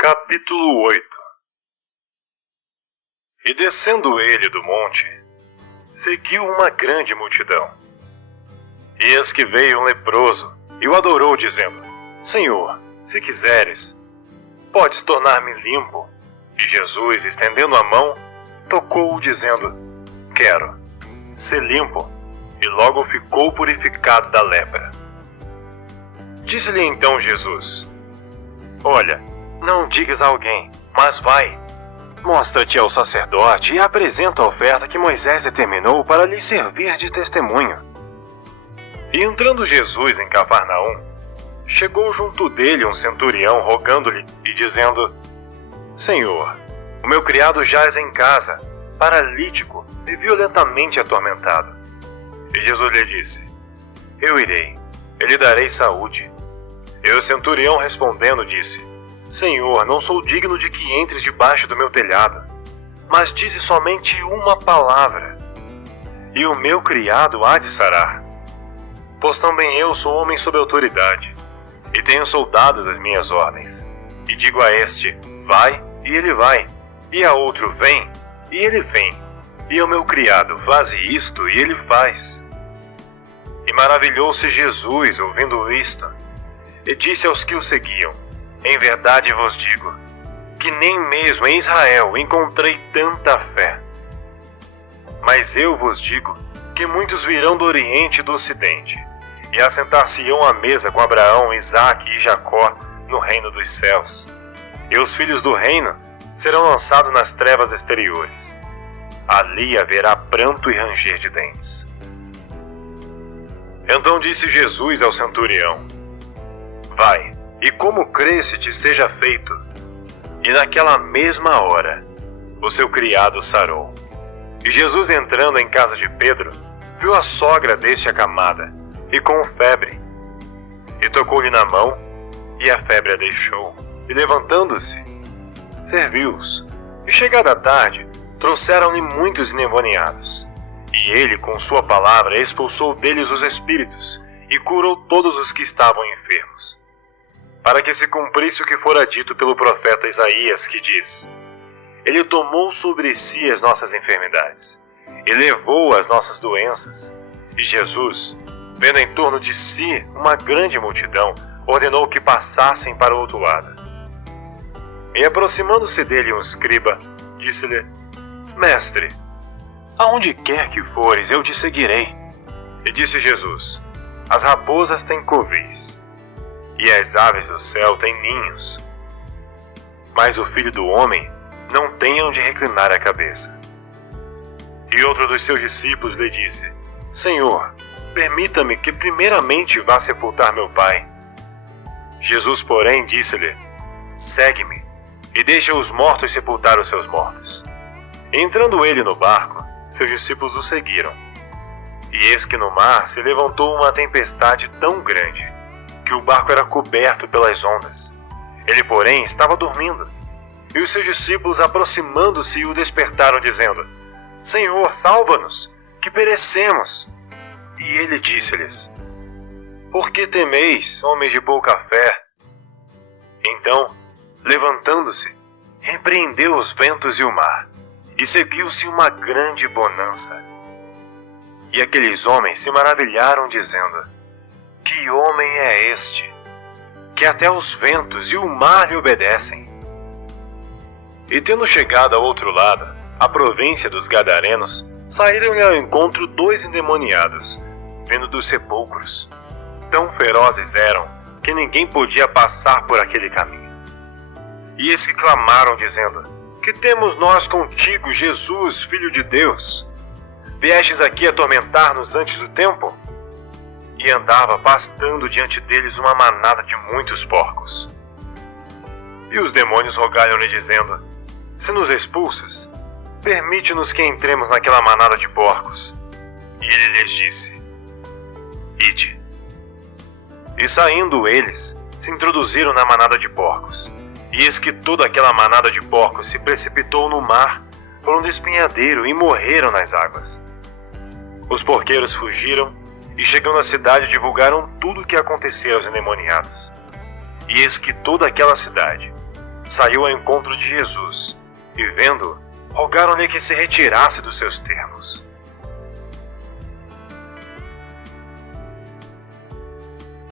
Capítulo 8. E descendo ele do monte, seguiu uma grande multidão. Eis que veio um leproso e o adorou, dizendo: Senhor, se quiseres, podes tornar-me limpo. E Jesus, estendendo a mão, tocou-o, dizendo: Quero, ser limpo. E logo ficou purificado da lepra. Disse-lhe então Jesus: Olha, não digas a alguém, mas vai, mostra-te ao sacerdote e apresenta a oferta que Moisés determinou para lhe servir de testemunho. E entrando Jesus em Cafarnaum, chegou junto dele um centurião rogando-lhe e dizendo: Senhor, o meu criado jaz em casa, paralítico e violentamente atormentado. E Jesus lhe disse: Eu irei, e lhe darei saúde. E o centurião respondendo disse: Senhor, não sou digno de que entres debaixo do meu telhado, mas dize somente uma palavra, e o meu criado há de sarar. Pois também eu sou homem sob autoridade, e tenho soldados às minhas ordens. E digo a este: vai, e ele vai, e a outro: vem, e ele vem, e ao meu criado: faze isto, e ele faz. E maravilhou-se Jesus ouvindo isto, e disse aos que o seguiam: Em verdade vos digo, que nem mesmo em Israel encontrei tanta fé. Mas eu vos digo que muitos virão do Oriente e do Ocidente, e assentar-se-ão à mesa com Abraão, Isaque e Jacó no reino dos céus. E os filhos do reino serão lançados nas trevas exteriores. Ali haverá pranto e ranger de dentes. Então disse Jesus ao centurião: Vai, e como cresce te seja feito. E naquela mesma hora, o seu criado sarou. E Jesus, entrando em casa de Pedro, viu a sogra deste acamada, e com febre. E tocou-lhe na mão, e a febre a deixou. E levantando-se, serviu-os. E chegada a tarde, trouxeram-lhe muitos endemoniados. E ele, com sua palavra, expulsou deles os espíritos, e curou todos os que estavam enfermos. Para que se cumprisse o que fora dito pelo profeta Isaías, que diz: Ele tomou sobre si as nossas enfermidades, e levou as nossas doenças. E Jesus, vendo em torno de si uma grande multidão, ordenou que passassem para o outro lado. E aproximando-se dele um escriba, disse-lhe: Mestre, aonde quer que fores, eu te seguirei. E disse Jesus: As raposas têm covis, e as aves do céu têm ninhos, mas o Filho do Homem não tem onde reclinar a cabeça. E outro dos seus discípulos lhe disse: Senhor, permita-me que primeiramente vá sepultar meu pai. Jesus, porém, disse-lhe: Segue-me, e deixa os mortos sepultar os seus mortos. E entrando ele no barco, seus discípulos o seguiram. E eis que no mar se levantou uma tempestade tão grande, que o barco era coberto pelas ondas. Ele, porém, estava dormindo. E os seus discípulos, aproximando-se, o despertaram, dizendo: Senhor, salva-nos, que perecemos. E ele disse-lhes: Por que temeis, homens de pouca fé? Então, levantando-se, repreendeu os ventos e o mar, e seguiu-se uma grande bonança. E aqueles homens se maravilharam, dizendo: Que homem é este, que até os ventos e o mar lhe obedecem? E tendo chegado ao outro lado, a província dos Gadarenos, saíram-lhe ao encontro 2 endemoniados, vindo dos sepulcros. Tão ferozes eram, que ninguém podia passar por aquele caminho. E eles que clamaram, dizendo: Que temos nós contigo, Jesus, Filho de Deus? Viestes aqui atormentar-nos antes do tempo? E andava pastando diante deles uma manada de muitos porcos. E os demônios rogaram-lhe, dizendo: Se nos expulsas, permite-nos que entremos naquela manada de porcos. E ele lhes disse: Ide. E saindo eles, se introduziram na manada de porcos. E eis que toda aquela manada de porcos se precipitou no mar, por um despenhadeiro, e morreram nas águas. Os porqueiros fugiram, e chegando à cidade divulgaram tudo o que acontecera aos endemoniados. E eis que toda aquela cidade saiu ao encontro de Jesus e, vendo-o, rogaram-lhe que se retirasse dos seus termos.